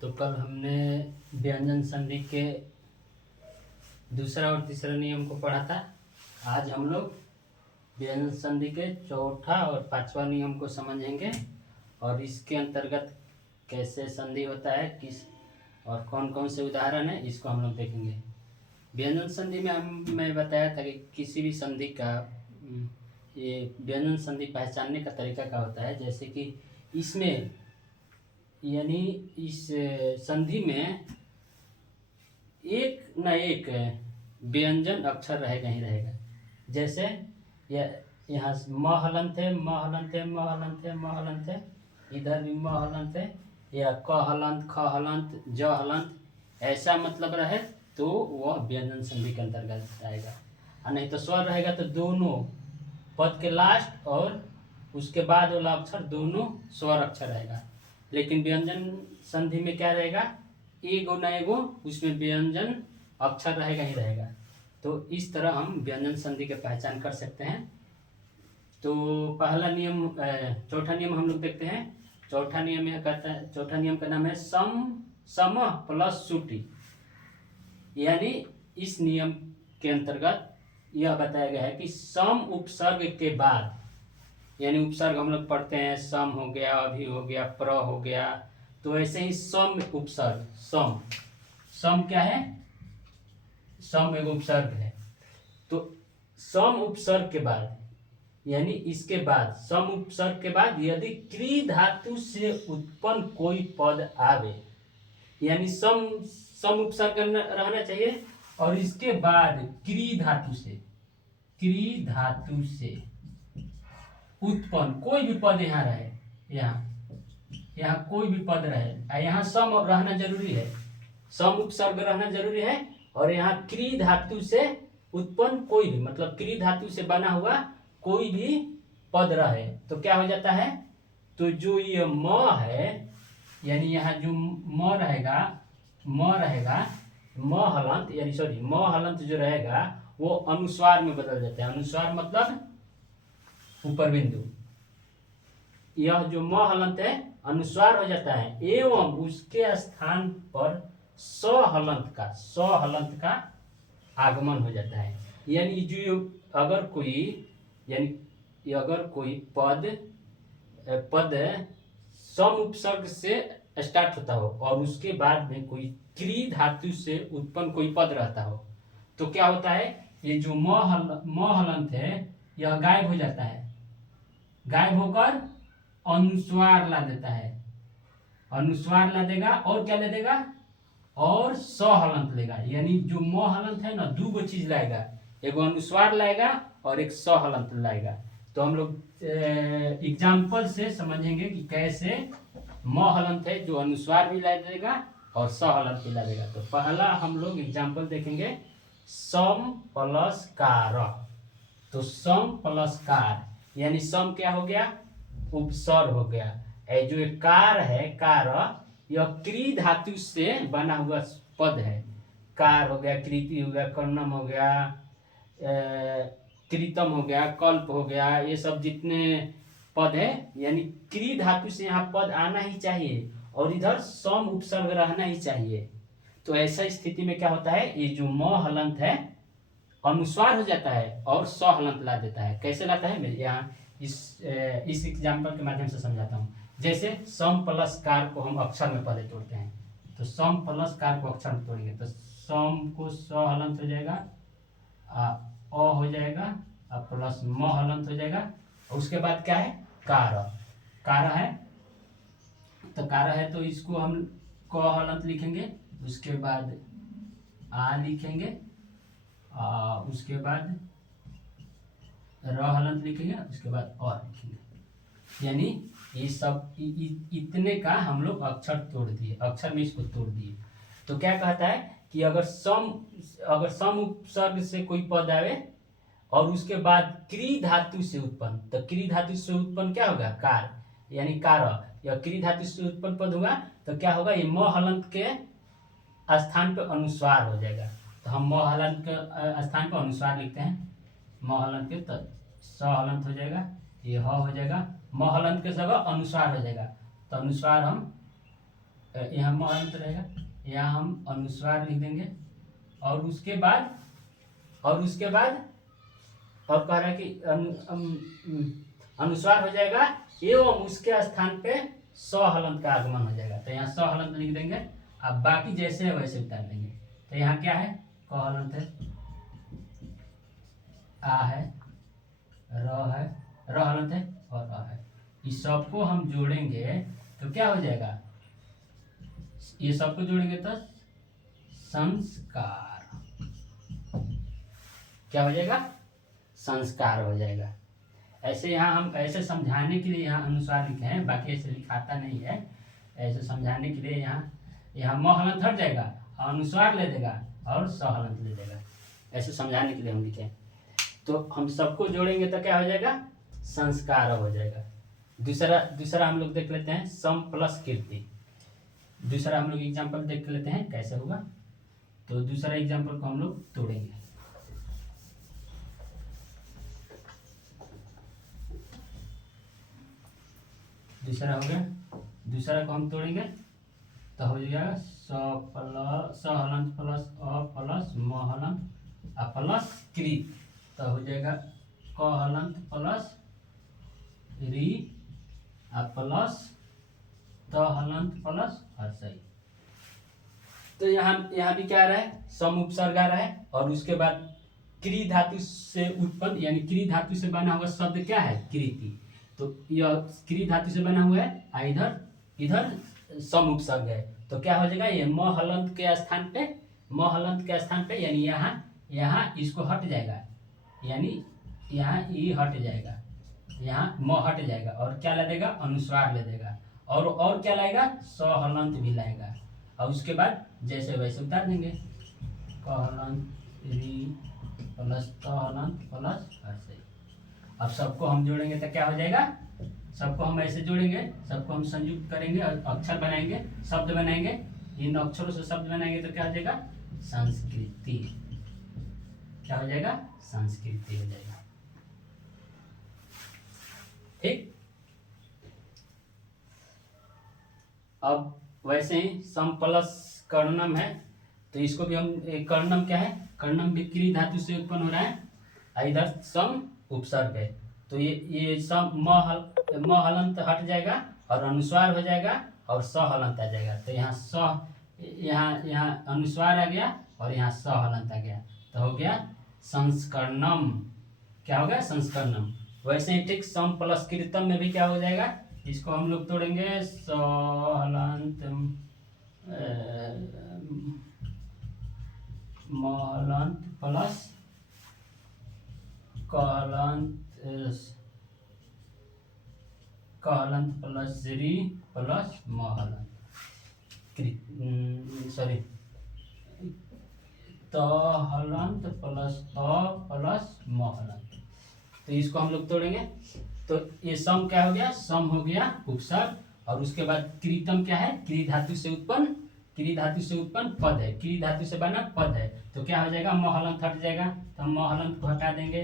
तो कल हमने व्यंजन संधि के दूसरा और तीसरा नियम को पढ़ा था। आज हम लोग व्यंजन संधि के चौथा और पांचवा नियम को समझेंगे और इसके अंतर्गत कैसे संधि होता है, किस और कौन कौन से उदाहरण है, इसको हम लोग देखेंगे। व्यंजन संधि में मैं बताया था कि किसी भी संधि का ये व्यंजन संधि पहचानने का तरीका क्या होता है। जैसे कि इसमें यानी इस संधि में एक न एक व्यंजन अक्षर रहेगा ही रहेगा। जैसे यहाँ म हलंत है, म हलंत है, म हलंत है, म हलंत है, इधर भी म हलंत है, या क हलंत, ख हलंत, ज हलंत, ऐसा मतलब रहे तो वह व्यंजन संधि के अंतर्गत आएगा। और नहीं तो स्वर रहेगा तो दोनों पद के लास्ट और उसके बाद वाला अक्षर दोनों स्वर अक्षर रहेगा। लेकिन व्यंजन संधि में क्या रहेगा, एगो न एगो उसमें व्यंजन अक्षर रहेगा ही रहेगा। तो इस तरह हम व्यंजन संधि के पहचान कर सकते हैं। तो पहला नियम, चौथा नियम हम लोग देखते हैं। चौथा नियम यह कहता है, चौथा नियम का नाम है सम प्लस सुटी। यानी इस नियम के अंतर्गत यह बताया गया है कि सम उपसर्ग के बाद, यानी उपसर्ग हम लोग पढ़ते हैं, सम हो गया, अभी हो गया, प्र हो गया, तो ऐसे ही सम उपसर्ग, सम क्या है, सम एक उपसर्ग है। तो सम उपसर्ग के बाद, यानी इसके बाद, सम उपसर्ग के बाद यदि क्री धातु से उत्पन्न कोई पद आवे, यानी सम उपसर्ग रहना चाहिए और इसके बाद क्री धातु से उत्पन्न कोई भी पद यहाँ रहे, यहाँ कोई भी पद रहे, यहाँ सम रहना जरूरी है, सम उपसर्ग रहना जरूरी है, और यहाँ क्री धातु से उत्पन्न कोई भी, मतलब क्री धातु से बना हुआ कोई भी पद रहे तो क्या हो जाता है, तो जो ये म है, यानी यहाँ जो म रहेगा, म हलंत, यानी सॉरी म हलंत जो रहेगा वो अनुस्वार में बदल जाता है। अनुस्वार मतलब ऊपर बिंदु। यह जो म हलंत है अनुस्वार हो जाता है एवं उसके स्थान पर स हलंत का आगमन हो जाता है। यानी जो अगर कोई पद सम उपसर्ग से स्टार्ट होता हो और उसके बाद में कोई क्री धातु से उत्पन्न कोई पद रहता हो तो क्या होता है, ये जो म हलंत है यह गायब हो जाता है, गायब होकर अनुस्वार ला देता है, अनुस्वार ला देगा और क्या ला देगा, और स हलंत लेगा। यानी जो म हलंत है ना, दो चीज लाएगा, एक अनुस्वार लाएगा और एक स हलंत लाएगा। तो हम लोग एग्जाम्पल से समझेंगे कि कैसे म हलंत है जो अनुस्वार भी ला देगा और स हलंत भी ला देगा। तो पहला हम लोग एग्जाम्पल देखेंगे, सम प्लस कार। तो सम प्लस कार, यानी सम क्या हो गया, उपसर्ग हो गया। जो एक कार है, कार, यह क्री धातु से बना हुआ पद है। कार हो गया, कृति हो गया, कर्णम हो गया, कृतम हो गया, कल्प हो गया, ये सब जितने पद है, यानी क्री धातु से यहाँ पद आना ही चाहिए और इधर सम उपसर्ग रहना ही चाहिए। तो ऐसा स्थिति में क्या होता है, ये जो म हलंत है अनुस्वार हो जाता है और स हलंत ला देता है। कैसे लाता है, मैं यहाँ इस एग्जाम्पल के माध्यम से समझाता हूँ। जैसे सम प्लस कार को हम अक्षर में पहले तोड़ते हैं, तो सम प्लस कार को अक्षर में तोड़ेंगे तो सम को स हलंत हो जाएगा, अ हो जाएगा, प्लस म हलंत हो जाएगा, और उसके बाद क्या है, कार है, तो कार है तो इसको हम क हलंत लिखेंगे, उसके बाद आ लिखेंगे, उसके बाद र हलंत लिखेंगे, उसके बाद और लिखेंगे। यानी ये सब इतने का हम लोग अक्षर तोड़ दिए, अक्षर में इसको तोड़ दिए। तो क्या कहता है कि अगर सम उपसर्ग से कोई पद आवे और उसके बाद क्री धातु से उत्पन्न, तो क्री धातु से उत्पन्न क्या होगा, कार, यानी कार, या क्री धातु से उत्पन्न पद होगा तो क्या होगा, ये म हलंत के स्थान पर अनुस्वार हो जाएगा। तो हम म हलंत के स्थान पर अनुस्वार लिखते हैं, म हलंत के, तो स हलंत हो जाएगा, ये ह हो जाएगा, म हलंत के जगह अनुस्वार हो जाएगा। तो अनुस्वार हम यहाँ म हलंत रहेगा, यहाँ हम अनुस्वार लिख देंगे और उसके बाद और कह रहा है कि अनुस्वार हो जाएगा एवं उसके स्थान पे स हलंत का आगमन हो जाएगा। तो यहाँ स हलंत लिख देंगे, अब बाकी जैसे है वैसे उतार देंगे। तो यहाँ क्या है, क हलंत है, आ है, र हलंत है और अ है। इस सबको हम जोड़ेंगे तो क्या हो जाएगा, ये सबको जोड़ेंगे तो संस्कार, क्या हो जाएगा, संस्कार हो जाएगा। ऐसे यहाँ हम ऐसे समझाने के लिए यहाँ अनुस्वार लिखे हैं, बाकी ऐसे लिखाता नहीं है। ऐसे समझाने के लिए यहाँ म हलंत हट जाएगा, अनुस्वार ले देगा और स हलंत ले देगा, ऐसे समझाने के लिए हम लिखे हैं। तो हम सबको जोड़ेंगे तो क्या हो जाएगा, संस्कार हो जाएगा। दूसरा हम लोग देख लेते हैं, सम प्लस कीर्ति। दूसरा हम लोग एग्जाम्पल देख लेते हैं कैसे होगा। तो दूसरा एग्जाम्पल को हम लोग तोड़ेंगे। दूसरा हो गया, दूसरा को हम तोड़ेंगे तो हो जाएगा स हलंत प्लस अ प्लस म हलंत आ प्लस कृत, तो हो जाएगा क हलंत प्लस री आ प्लस त हलंत प्लस हर्षई। तो यहाँ भी क्या आ रहा है, सम उपसर्ग आ रहा है और उसके बाद क्री धातु से उत्पन्न यानी क्री धातु से बना हुआ शब्द क्या है, कृति। तो यह क्री धातु से बना हुआ है, इधर सम उपसर्ग है, तो क्या हो जाएगा, ये म हलंत के स्थान पे यानी यहाँ इसको हट जाएगा, यानी यहाँ ई हट जाएगा, यहाँ म हट जाएगा और क्या ला देगा, अनुस्वार ले देगा और क्या लाएगा, स हलंत भी लाएगा और उसके बाद जैसे वैसे उतार देंगे, क हलंत री प्लस त हलंत प्लस हर्षई। अब सबको हम जोड़ेंगे तो क्या हो जाएगा, सबको हम ऐसे जोड़ेंगे, सबको हम संयुक्त करेंगे और अक्षर बनाएंगे, शब्द बनाएंगे। इन अक्षरों से शब्द बनाएंगे तो क्या हो जाएगा, संस्कृति। क्या हो जाएगा, संस्कृति हो जाएगा। ठीक। अब वैसे ही सम प्लस कर्णम है, तो इसको भी हम कर्णम क्या है, कर्णम भी क्री धातु से उत्पन्न हो रहा है, इधर सम उपसर्ग है, तो ये सम म हलंत हट जाएगा और अनुस्वार हो जाएगा और स हलंत आ जाएगा। तो यहाँ अनुस्वार आ गया और यहाँ स हलंत आ गया, तो हो गया संस्करणम। क्या हो गया, संस्करणम। वैसे ही ठीक सम प्लस कृतम में भी क्या हो जाएगा, इसको हम लोग तोड़ेंगे, स हलंत म हलंत प्लस कहलंत प्लस री प्लस म हलंत, सॉरी त हलंत प्लस अ प्लस म हलंत। तो इसको हम लोग तोड़ेंगे, तो ये सम क्या हो गया, सम हो गया उपसर्ग और उसके बाद कृतम क्या है, क्री धातु से उत्पन्न पद है, क्री धातु से बना पद है, तो क्या हो जाएगा, म हलंत हट जाएगा, तो हम म हलंत को हटा देंगे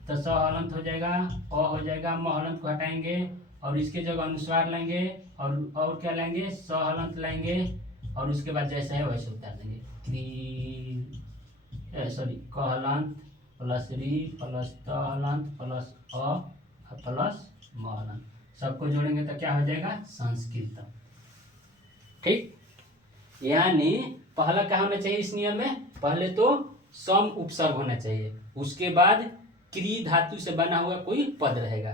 तो स हलंत हो जाएगा, अ हो जाएगा, म हलंत को हटाएंगे और इसके जगह अनुस्वार लेंगे और क्या लेंगे, स हलंत लेंगे और उसके बाद जैसे है वैसे उतार देंगे, क हलंत प्लस री प्लस त हलंत प्लस अ प्लस म हलंत, सबको जोड़ेंगे तो क्या हो जाएगा, संस्कृतम। ठीक। यानी पहला क्या होना चाहिए इस नियम में, पहले तो सम उपसर्ग होना चाहिए, उसके बाद क्री धातु से बना हुआ कोई पद रहेगा।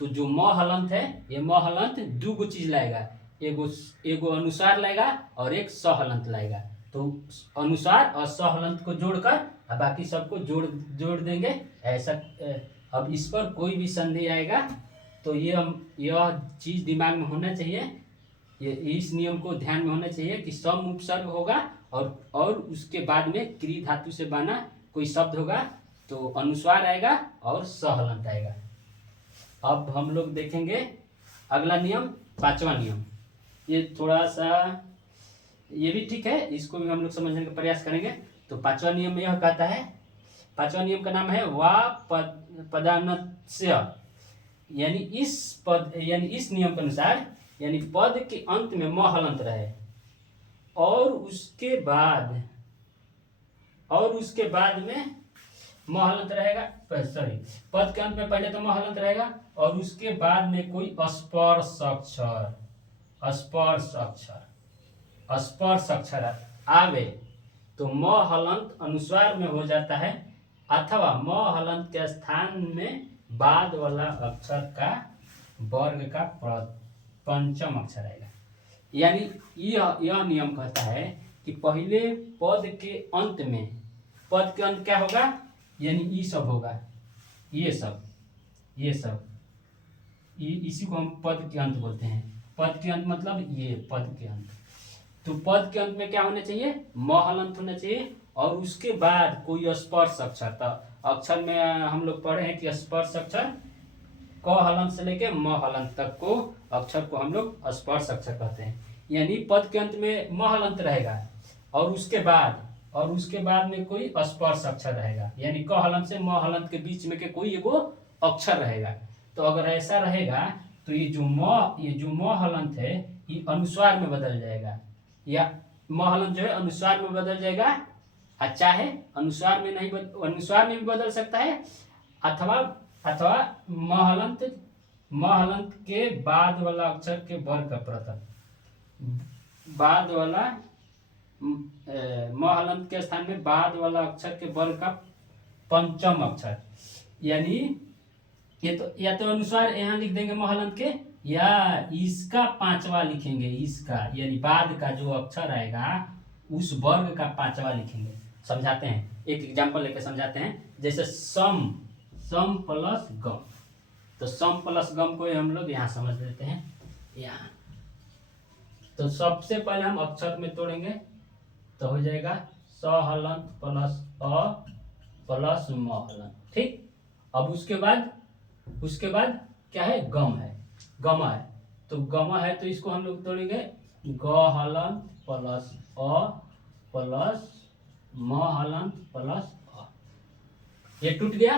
तो जो म हलंत है, ये म हलंत दो गो चीज लाएगा, एगो अनुसार लाएगा और एक स हलंत लाएगा। तो अनुसार और स हलंत को जोड़कर बाकी सबको जोड़ देंगे ऐसा। अब इस पर कोई भी संदेह आएगा तो यह चीज दिमाग में होना चाहिए, ये इस नियम को ध्यान में होना चाहिए कि सम उपसर्ग होगा और उसके बाद में क्री धातु से बना कोई शब्द होगा तो अनुस्वार आएगा और स हलंत आएगा। अब हम लोग देखेंगे अगला नियम, पांचवा नियम। ये थोड़ा सा ये भी ठीक है, इसको भी हम लोग समझने का प्रयास करेंगे। तो पांचवा नियम यह कहता है, पांचवा नियम का नाम है वा पदानस्य, यानी इस नियम के अनुसार यानी पद के अंत में म हलंत रहे, और उसके बाद में म हलंत रहेगा, सॉरी, पद के अंत में पहले तो म हलंत रहेगा और उसके बाद में कोई स्पर्श अक्षर आवे तो म हलंत अनुस्वार में हो जाता है, अथवा म हलंत के स्थान में बाद वाला अक्षर का वर्ग का पंचम अक्षर आएगा। यानी यह नियम कहता है कि पहले पद के अंत क्या होगा, यानी ई सब होगा, ये सब इसी को हम पद के अंत बोलते हैं। पद के अंत मतलब ये पद के अंत। तो पद के अंत में क्या होना चाहिए, म हलंत होना चाहिए और उसके बाद कोई स्पर्श अक्षर। तो अक्षर में हम लोग पढ़े हैं कि स्पर्श अक्षर क हलंत से लेके म हलंत तक को अक्षर को हम लोग स्पर्श अक्षर कहते हैं। यानी पद के अंत में म हलंत रहेगा और उसके बाद में कोई स्पर्श अक्षर रहेगा, यानी क हलंत से म हलंत के बीच में के कोई एगो अक्षर रहेगा। तो अगर ऐसा रहेगा तो ये जो म हलंत है ये अनुस्वार में बदल जाएगा, या म हलंत जो है अनुस्वार में बदल जाएगा, चाहे अनुस्वार में भी बदल सकता है, अथवा म हलंत के बाद वाला अक्षर के वर्ग का प्रथम, बाद वाला म हलंत के स्थान में बाद वाला अक्षर के वर्ग का पंचम अक्षर। यानी ये तो या तो अनुस्वार यहाँ लिख देंगे म हलंत के, या इसका पांचवा लिखेंगे, इसका यानी बाद का जो अक्षर आएगा उस वर्ग का पांचवा लिखेंगे। समझाते हैं, एक एग्जांपल लेके समझाते हैं। जैसे सम प्लस गम, तो सम प्लस गम को हम लोग यहाँ समझ लेते हैं। यहाँ तो सबसे पहले हम अक्षर में तोड़ेंगे तो हो जाएगा स हलंत प्लस अ प्लस म हलंत, ठीक। अब उसके बाद क्या है, गमा है, तो गमा है तो इसको हम लोग तोड़ेंगे ग हलंत प्लस अ प्लस म हलंत प्लस अ, ये टूट गया।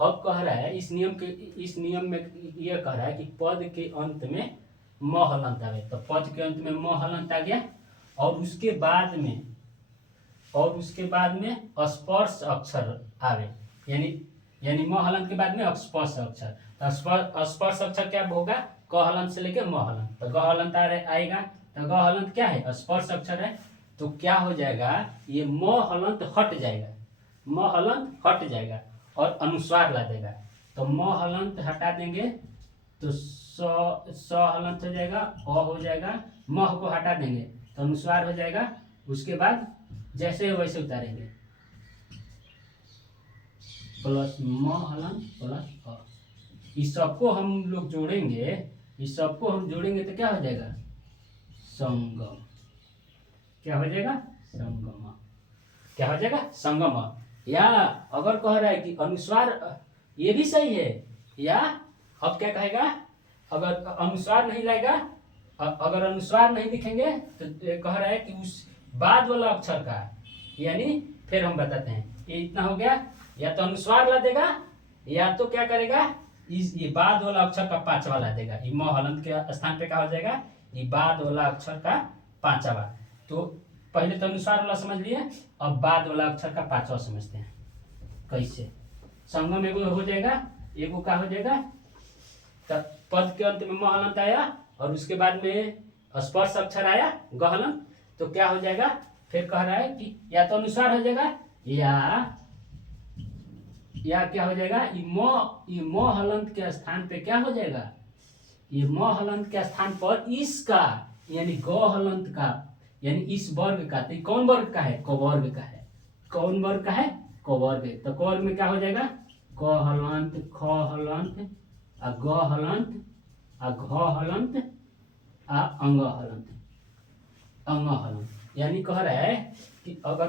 अब कह रहा है इस नियम में यह कह रहा है कि पद के अंत में म हलंत आवे, तो पद के अंत में म हलंत आ गया और उसके बाद में स्पर्श अक्षर आवे, यानी म हलंत के बाद में स्पर्श अक्षर। तो स्पर्श अक्षर क्या होगा, क हलंत से लेके म हलंत, तो ग हलंत आएगा, तो ग हलंत क्या है, स्पर्श अक्षर है। तो क्या हो जाएगा, ये म हलंत हट जाएगा और अनुस्वार ला देगा। तो म हलंत हटा देंगे तो स हलंत हो जाएगा, अ हो जाएगा, म को हटा देंगे तो अनुस्वार हो जाएगा। उसके बाद जैसे वैसे उतारेंगे, प्लस म हलंत प्लस अ, इस सबको हम लोग जोड़ेंगे, तो क्या हो जाएगा, संगम। क्या हो जाएगा, संगम। क्या हो जाएगा, संगम। या अगर कह रहा है कि अनुस्वार, ये भी सही है, या अब क्या कहेगा, अगर अनुस्वार नहीं लाएगा, अगर अनुस्वार नहीं लिखेंगे तो कह रहा है कि उस बाद वाला अक्षर का, यानी फिर हम बताते हैं, ये इतना हो गया, या तो अनुस्वार ला देगा या तो क्या करेगा, ये बाद वाला अक्षर का पांचवा ला देगा। ये म हलंत के स्थान पे क्या हो जाएगा, ये बाद वाला अक्षर का पांचवा। तो पहले तो अनुस्वार वाला समझ लिए, अब बाद वाला अक्षर का पांचवा समझते हैं कैसे। संगम एगो हो जाएगा, एगो का हो जाएगा, तब पद के अंत में म हलंत आया और उसके बाद में स्पर्श अक्षर आया ग हलंत, तो क्या हो जाएगा, फिर कह रहा है कि या तो अनुस्वार हो जाएगा या क्या हो जाएगा, ये म हलंत के स्थान पे क्या हो जाएगा, ये म हलंत के स्थान पर इसका, यानी ग हलंत का, यानी इस वर्ग का, तो कौन वर्ग का है, क वर्ग का है। कौन वर्ग का है, क वर्ग। तो क वर्ग में क्या हो जाएगा, क हलंत, ख हलंत, आ ग हलंत, आ घ हलंत, आ अंग हलंत। यानी कह रहा है कि अगर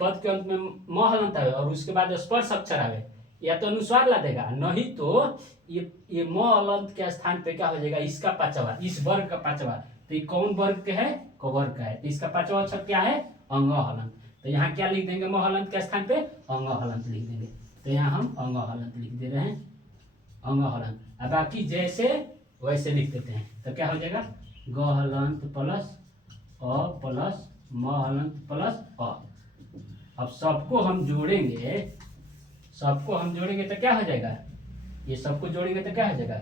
पद के अंत में म हलंत आवे और उसके बाद स्पर्श अक्षर आवे, या तो अनुस्वार ला देगा, नहीं तो ये म हलंत के स्थान पे क्या हो जाएगा, इसका पांचवा, इस वर्ग का पांचवा। तो ये कौन वर्ग के है, क वर्ग का है, तो इसका पांचवा अक्षर क्या है, अंग हलंत। तो यहाँ क्या लिख देंगे, म हलंत के स्थान पे अंग हलंत लिख देंगे। तो यहाँ हम अंग हलंत लिख दे रहे हैं, अंग हलंत। अब बाकी जैसे वैसे लिख देते हैं, तो क्या हो जाएगा, ग हलंत प्लस अ प्लस म हलंत प्लस अ। अब सबको हम जोड़ेंगे, सबको हम जोड़ेंगे तो क्या हो जाएगा, ये सबको जोड़ेंगे तो क्या हो जाएगा,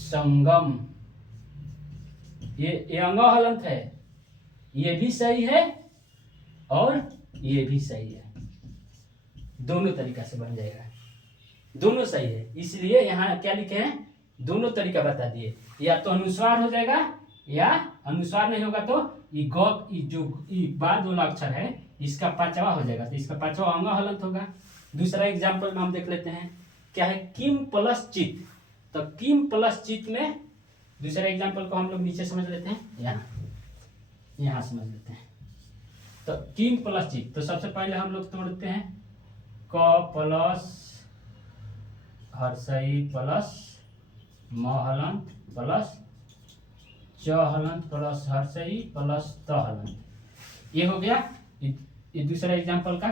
संगम। ये अंग हलंत है, ये भी सही है और ये भी सही है, दोनों तरीका से बन जाएगा, दोनों सही है। इसलिए यहाँ क्या लिखे हैं, दोनों तरीका बता दिए, या तो अनुस्वार हो जाएगा या अनुस्वार नहीं होगा तो जो बाद वाला अक्षर है इसका पांचवा हो जाएगा, तो इसका पांचवा अंग हलंत होगा। दूसरा एग्जाम्पल में हम देख लेते हैं, क्या है, किम प्लस चित। तो किम प्लस चित में दूसरा एग्जाम्पल को हम लोग नीचे समझ लेते हैं, यहाँ समझ लेते हैं। तो किम प्लस चित, तो सबसे पहले हम लोग तोड़ते हैं, क प्लस हर्षई प्लस म हलंत प्लस च हलंत प्लस हर्षई प्लस त हलंत, ये हो गया। ये दूसरा एग्जाम्पल का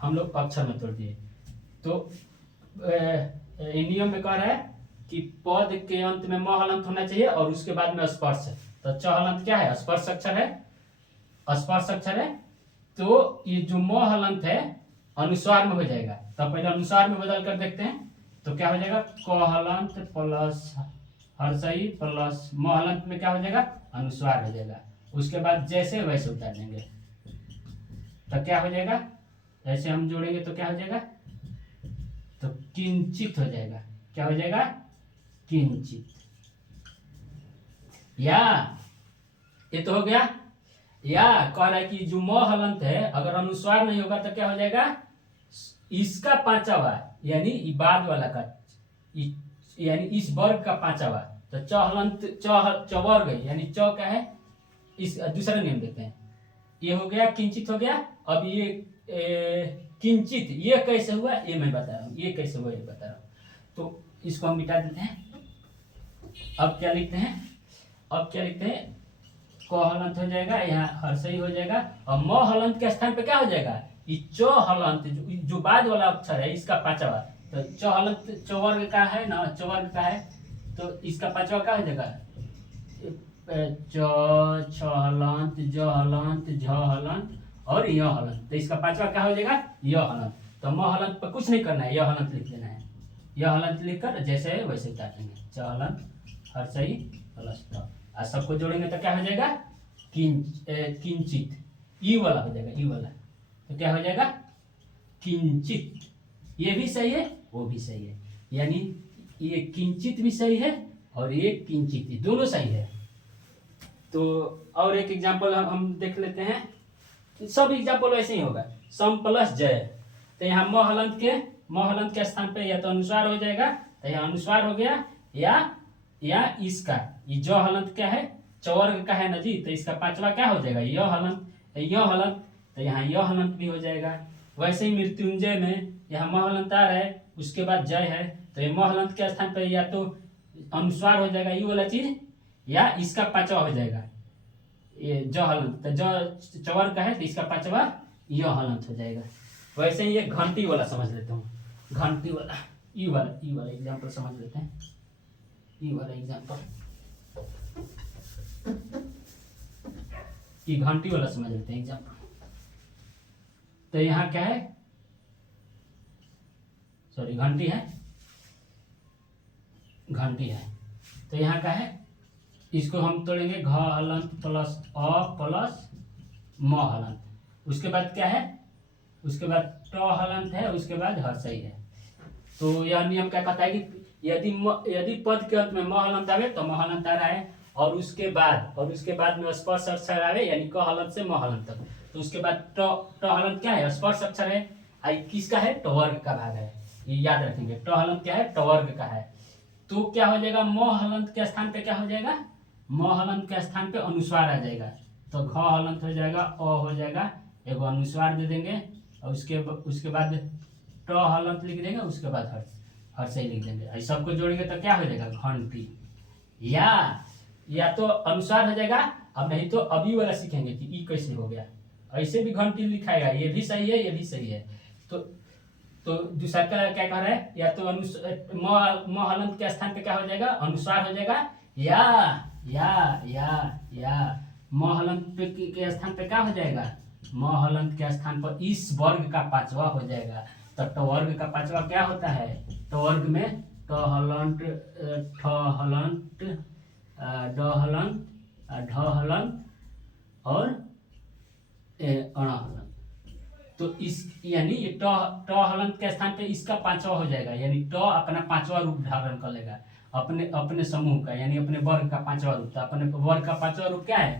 हम लोग अक्षर में तोड़ दिए। तो नियम में कह रहा है कि पद के अंत में म हलंत होना चाहिए और उसके बाद में स्पर्श। तो च हलंत क्या है, स्पर्श अक्षर है, स्पर्श अक्षर है। तो ये जो म हलंत है अनुस्वार में हो जाएगा। तो पहले अनुस्वार में बदल कर देखते हैं, तो क्या हो जाएगा, क हलंत प्लस हर्षई प्लस म हलंत में क्या हो जाएगा, अनुस्वार हो जाएगा। उसके बाद जैसे वैसे उतार देंगे तो क्या हो जाएगा, ऐसे हम जोड़ेंगे तो क्या हो जाएगा, तो किंचित हो जाएगा। क्या हो जाएगा, किंचित। या ये तो हो गया। या कह रहा है कि जो म हलंत है अगर अनुस्वार नहीं होगा तो क्या हो जाएगा, इसका पांचवा यानी बाद वाला का, यानी इस वर्ग का पांचवा। तो च हलंत चवर्ग यानी च क्या है, इस दूसरा नियम देते हैं, ये हो गया, किंचित हो गया। अब ये किंचित ये कैसे हुआ ये मैं बता रहा हूँ, ये कैसे हुआ ये बता रहा हूँ। तो इसको हम मिटा देते हैं। अब क्या लिखते हैं, अब क्या लिखते हैं, क हलंत हो जाएगा, यहाँ हर्षई हो जाएगा, और म हलंत के स्थान पे क्या हो जाएगा, ये च हलंत जो बाद वाला अक्षर है इसका पांचवा। तो च हलंत चवर्ग का है ना, चवर्ग का है, तो इसका पांचवा क्या हो जाएगा, च छ हलंत ज हलंत झ हलंत और य हलंत। तो इसका पांचवा क्या हो जाएगा, य हलंत। तो म हलंत पर कुछ नहीं करना है, य हलंत लिख देना है। य हलंत लिखकर जैसे है वैसे काटेंगे, च हलंत हर्षई प्लस त, और सबको जोड़ेंगे तो क्या हो जाएगा, किंचित। ई वाला हो जाएगा, ई वाला। तो क्या हो जाएगा, किंचित। ये भी सही है वो भी सही है, यानी ये किंचित भी सही है और ये किंचित, दोनों सही है। तो और एक एग्जाम्पल हम देख लेते हैं, सब एग्जाम्पल वैसे ही होगा। सम प्लस जय, तो यहाँ म हलंत के स्थान पे या तो अनुस्वार हो जाएगा, तो यहाँ अनुस्वार हो गया, या इसका ये ज हलंत क्या है, चवर्ग का है ना जी, तो इसका पांचवा क्या हो जाएगा, य हलंत। य हलंत, तो यहाँ य हलंत भी हो जाएगा। वैसे ही मृत्युंजय में यहाँ म हलंतार है, उसके बाद जय है, तो ये म हलंत के स्थान पर या तो अनुस्वार हो जाएगा ये वाला चीज, या इसका पांचवा हो जाएगा ये ज हलंत। तो ज चवर्ग का है तो इसका पांचवा य हलंत हो जाएगा। वैसे ही ये घंटी वाला समझ लेता हूँ, घंटी वाला ई वाला एग्जाम्पल समझ लेते हैं। ई वाला एग्जाम्पल, ये घंटी वाला समझ लेते हैं एग्जाम्पल। तो यहाँ क्या है, सॉरी घंटी है, घंटी है। तो यहाँ क्या है, इसको हम तोड़ेंगे, घ हलंत प्लस अ प्लस म हलंत, उसके बाद क्या है, उसके बाद ट हलंत है, उसके बाद हर्षई है। तो यह नियम क्या कहता है कि यदि पद के अंत में म हलंत आवे तो म हलंत आ रहा है, और उसके बाद में स्पर्श अक्षर आवे यानी क हलंत से म हलंत तक, तो उसके बाद ट हलंत क्या है, स्पर्श अक्षर है, आई किसका है, टवर्ग का भाग है, ये याद रखेंगे। ट हलंत क्या है, टवर्ग का है। तो क्या हो जाएगा, म हलंत के स्थान पे क्या हो जाएगा, म हलंत के स्थान पे अनुस्वार आ जाएगा। तो घ हलंत हो जाएगा, अ हो जाएगा, एगो अनुस्वार दे देंगे, और उसके बाद ट हलंत लिख देंगे, उसके बाद हर्षई लिख देंगे। सबको जोड़ेंगे तो क्या हो जाएगा, घंटी। या तो अनुस्वार हो जाएगा, अब नहीं तो अभी वाला सीखेंगे कि ई कैसे हो गया, ऐसे भी घंटी लिखाएगा, ये भी सही है ये भी सही है। तो दूसरा का क्या कह रहा है, या तो म हलंत के स्थान पे क्या हो जाएगा, अनुस्वार हो जाएगा, या म हलंत पे के स्थान पे क्या हो जाएगा, म हलंत के स्थान पर इस वर्ग का पांचवा हो जाएगा। तो ट वर्ग का पांचवा क्या होता है, ट वर्ग में ट हलंत ठ हलंत ड हलंत ढ हलंत और अण हलंत। तो इस यानी ये ट हलंत के स्थान पे इसका पांचवा हो जाएगा, यानी ट अपना पांचवा रूप धारण कर लेगा अपने अपने समूह का, यानी अपने वर्ग का पांचवा रूप। तो अपने वर्ग का पांचवा रूप क्या है,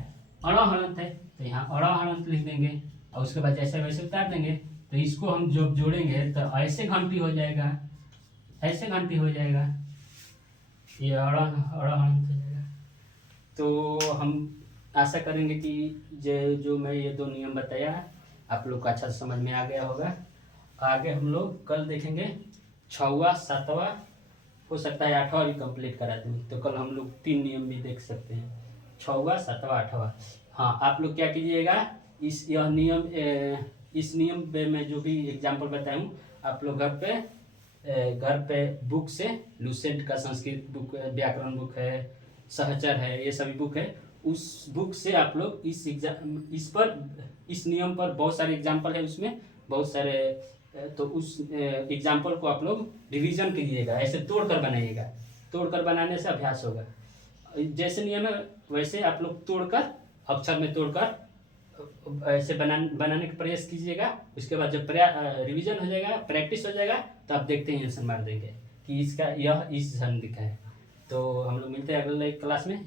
अण हलंत है। तो यहाँ अण हलंत लिख देंगे और उसके बाद जैसे वैसे उतार देंगे। तो इसको हम जब जोड़ेंगे तो ऐसे घंटी हो जाएगा, ऐसे घंटी हो जाएगा, ये अण हलंत हो जाएगा। तो हम आशा करेंगे कि जो मैं ये 2 नियम बताया आप लोग को अच्छा समझ में आ गया होगा। आगे हम लोग कल देखेंगे 6वां 7वां, हो सकता है 8वां भी कंप्लीट करा दूँ। तो कल हम लोग 3 नियम भी देख सकते हैं, 6वां 7वां 8वां। हाँ, आप लोग क्या कीजिएगा, इस नियम पे मैं जो भी एग्जाम्पल बताया हूँ, आप लोग घर पे बुक से लूसेंट का संस्कृत बुक, व्याकरण बुक है, सहचर है, ये सभी बुक है, उस बुक से आप लोग इस नियम पर बहुत सारे एग्जाम्पल है, उसमें बहुत सारे। तो उस एग्जाम्पल को आप लोग रिवीजन कीजिएगा, ऐसे तोड़कर बनाइएगा, तोड़कर बनाने से अभ्यास होगा। जैसे नियम है वैसे आप लोग तोड़कर, अक्षर में तोड़कर ऐसे बनाने का प्रयास कीजिएगा। उसके बाद जब रिवीजन हो जाएगा, प्रैक्टिस हो जाएगा, तो आप देखते ही आंसर मार देंगे कि इसका यह इस संधि का है। तो हम लोग मिलते हैं अगले क्लास में।